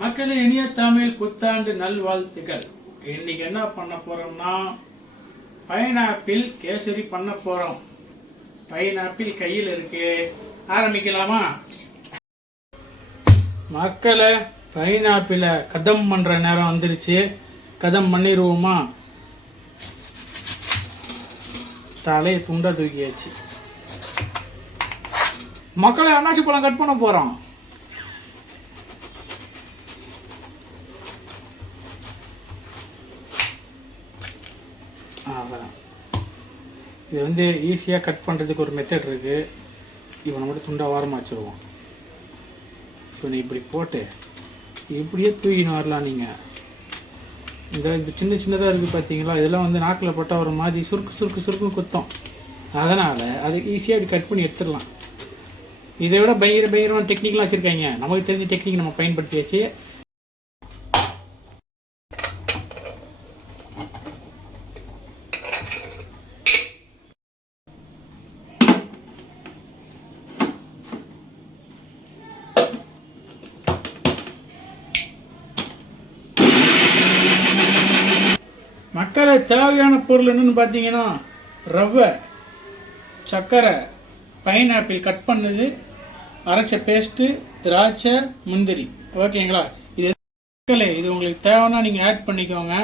மக்களே, இனிய தமிழ் புத்தாண்டு நல்வாழ்த்துக்கள். இன்னைக்கு என்ன பண்ண போறோம்னா பைனாப்பிள் கேசரி பண்ண போறோம். பைனாப்பிள் கையில் இருக்கு, ஆரம்பிக்கலாமா? மக்களை, பைனாப்பிளை கதம் பண்ற நேரம் வந்துருச்சு. கதம் பண்ணிடுவோமா? தலையை துண்டா தூக்கியாச்சு. மக்களை, அன்னாசி பழம் கட் பண்ண போறோம். இது ஈஸியாக கட் பண்ணுறதுக்கு ஒரு மெத்தட் இருக்குது. இவனை மட்டும் துண்டாக வாரமாக வச்சுருவோம். இப்போ நீ இப்படி போட்டு இப்படியே தூக்கின்னு வரலாம். நீங்கள் இந்த சின்ன சின்னதாக இருக்குது பார்த்தீங்களா, இதெல்லாம் நாக்கில் போட்டால் ஒரு மாதிரி சுருக்கு சுருக்கு சுருக்கு குத்தம். அதனால் அதுக்கு ஈஸியாக இப்படி கட் பண்ணி எடுத்துடலாம். இதை விட பயங்கரமான டெக்னிக்லாம் வச்சுருக்காங்க. நமக்கு தெரிஞ்ச டெக்னிக் நம்ம பயன்படுத்தியாச்சு. மக்களை, தேவையான பொருள் என்னன்னு பார்த்தீங்கன்னா ரவை, சர்க்கரை, பைனாப்பிள் கட் பண்ணது, அரைச்ச பேஸ்ட்டு, திராட்சை, முந்திரி. ஓகேங்களா? இது உங்களுக்கு தேவைன்னா நீங்கள் ஆட் பண்ணிக்கோங்க.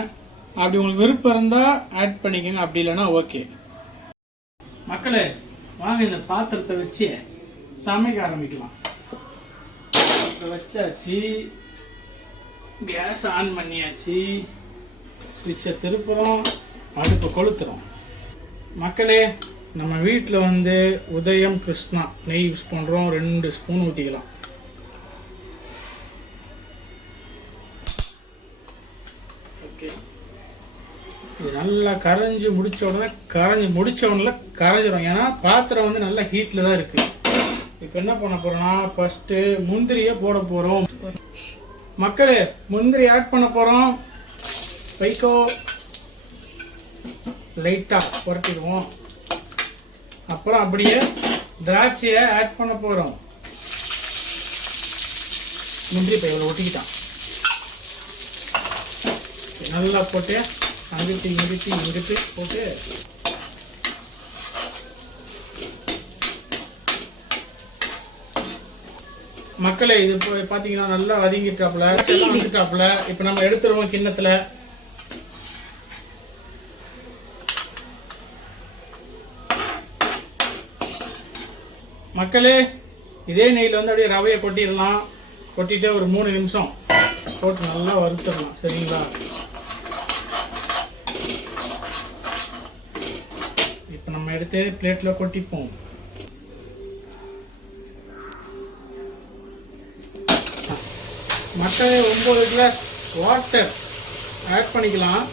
அப்படி உங்களுக்கு விருப்பம் இருந்தால் ஆட் பண்ணிக்கோங்க, அப்படி இல்லைன்னா ஓகே. மக்களே, வாங்க இந்த பாத்திரத்தை வச்சு சமைக்க ஆரம்பிக்கலாம். வச்சாச்சு, கேஸ் ஆன் பண்ணியாச்சு, ஸ்விட்சை திருப்புறோம், அடுப்பை கொளுத்துறோம். மக்களே, நம்ம வீட்டில் உதயம் கிருஷ்ணா நெய் யூஸ் பண்ணுறோம். 2 ஸ்பூன் ஊற்றிக்கலாம். ஓகே, இது நல்லா கரைஞ்சி முடிச்ச உடனே கரைஞ்சிரும். ஏன்னா பாத்திரம் நல்லா ஹீட்டில் தான் இருக்குது. இப்போ என்ன பண்ண போகிறோம்னா ஃபஸ்ட்டு முந்திரியை போட போகிறோம். மக்களே, முந்திரி ஆட் பண்ண போகிறோம். வைக்கோ லைட்டாக புரட்டிடுவோம். அப்புறம் அப்படியே திராட்சையை ஆட் பண்ண போகிறோம். முந்திரி பையில ஒட்டிக்கிட்டான். நல்லா போட்டு இங்கிட்டு போட்டு மக்களே, இது பார்த்தீங்கன்னா நல்லா வதங்கிட்டாப்புல. இப்போ நம்ம எடுத்துருவோம் கிண்ணத்தில். மக்களே, இதே நெய்யில் அப்படியே ரவையை கொட்டிடலாம். கொட்டிட்டு ஒரு 3 நிமிஷம் போட்டு நல்லா வறுத்துடலாம். சரிங்களா? இப்போ நம்ம எடுத்து பிளேட்டில் கொட்டிப்போம். மக்களே, 9 கிளாஸ் வாட்டர் ஆட் பண்ணிக்கலாம்.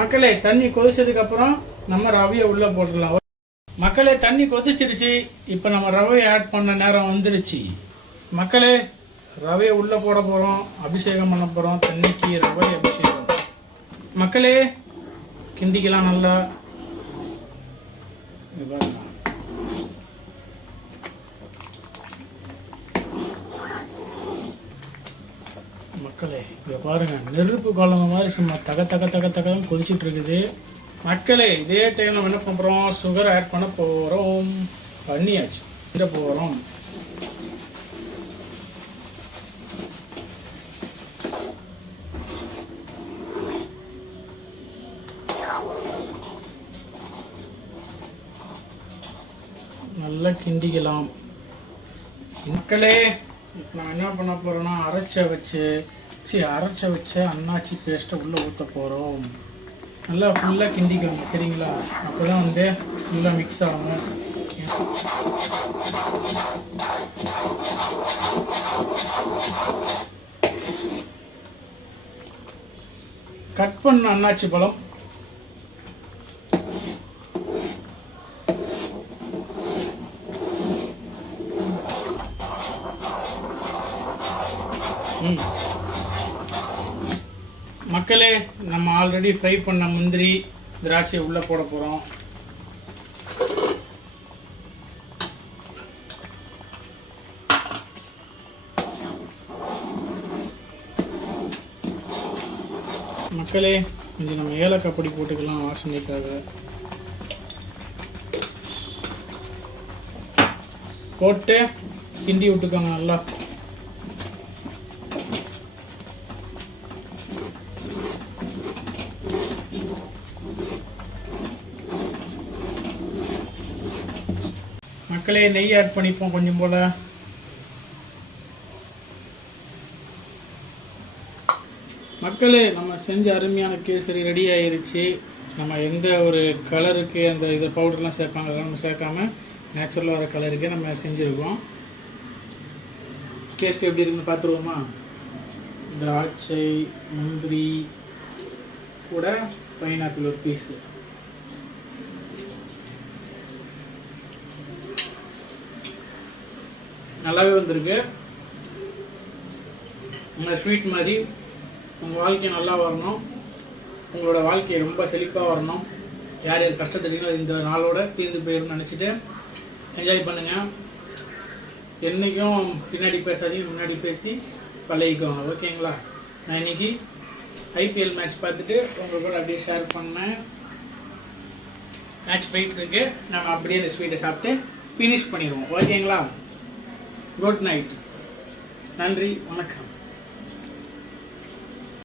மக்களே, தண்ணி கொதிச்சதுக்கு அப்புறம் நம்ம ரவையை உள்ளே போட்டுடலாம். மக்களே, தண்ணி கொதிச்சிருச்சு. இப்போ நம்ம ரவையை ஆட் பண்ண நேரம் வந்துருச்சு. மக்களே, ரவையை உள்ளே போட போகிறோம். அபிஷேகம் பண்ண போகிறோம். தண்ணிக்கு ரவை அபிஷேகம். மக்களே, கிண்டிக்கலாம் நல்லா. மக்களே, இப்போ பாருங்கள், நெருப்பு குழம்பு மாதிரி சும்மா தகன்னு கொதிச்சுட்டு இருக்குது. மக்களே, இதே டைம் நம்ம என்ன பண்ணுறோம், சுகர் ஆட் பண்ண போகிறோம். பண்ணியாச்சு. இதை போகிறோம். நல்லா கிண்டிக்கலாம். மக்களே, இப்போ நான் என்ன பண்ண போகிறோன்னா அரைச்ச வச்ச அன்னாச்சி பேஸ்ட்டை உள்ளே ஊற்ற போகிறோம். நல்லா ஃபுல்லாக கிண்டிக்கணும். சரிங்களா? அப்போ தான் ஃபுல்லாக மிக்ஸ் ஆகும். கட் பண்ண அன்னாச்சி பழம், மக்களே, நம்ம ஆல்ரெடி ஃப்ரை பண்ண முந்திரி திராட்சை உள்ளே போட போகிறோம். மக்களே, கொஞ்சம் நம்ம ஏலக்காய் பொடி போட்டுக்கலாம் வாசனைக்காக. போட்டு கிண்டி விட்டுக்கோங்க நல்லா. மக்களே, நெய் ஆட் பண்ணிப்போம் கொஞ்சம் போல். மக்களே, நம்ம செஞ்ச அருமையான கேசரி ரெடி ஆயிருச்சு. நம்ம எந்த ஒரு கலருக்கு அந்த இது பவுடர்லாம் சேர்ப்பாங்க, அதெல்லாம் நம்ம சேர்க்காம நேச்சுரலாக வர கலருக்கே நம்ம செஞ்சுருக்கோம். டேஸ்ட் எப்படி இருக்குன்னு பார்த்துருவோமா? திராட்சை, முந்திரி கூட பைனாப்பிள் ஒரு பீஸு. நல்லாவே வந்திருக்கு. உங்கள் ஸ்வீட் மாதிரி உங்கள் வாழ்க்கை நல்லா வரணும், உங்களோட வாழ்க்கை ரொம்ப செழிப்பாக வரணும். யார் யார் கஷ்டத்துலையும் அது இந்த நாளோட தீர்ந்து போயிடும்னு நினச்சிட்டு என்ஜாய் பண்ணுங்கள். என்றைக்கும் பின்னாடி பேசாதீங்க, முன்னாடி பேசி பழகிக்கோங்க. ஓகேங்களா? நான் இன்றைக்கி ஐபிஎல் மேட்ச் பார்த்துட்டு உங்கள் கூட அப்படியே ஷேர் பண்ணேன். மேட்ச் போயிட்டு இருக்கு. நம்ம அப்படியே இந்த ஸ்வீட்டை சாப்பிட்டு ஃபினிஷ் பண்ணிடுவோம். ஓகேங்களா? Good night. நன்றி, வணக்கம்.